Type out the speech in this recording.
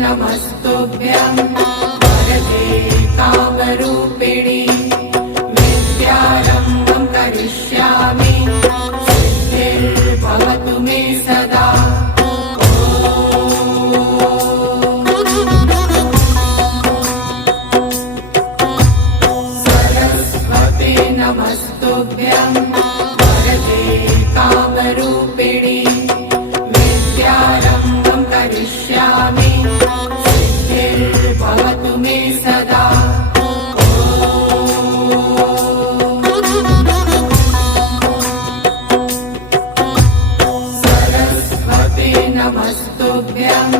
नमस्तुभ्यं वरदे कामरूपिणि विद्यारम्भं करिष्यामि सिद्धिर्भवतु मे सदा। सरस्वते नमस्तुभ्यं वरदे कामरूपिणि विद्यारम्भं करिष्यामि सिद्धिर्भवतु मे सदा। सरस्वते नमस्तुभ्यं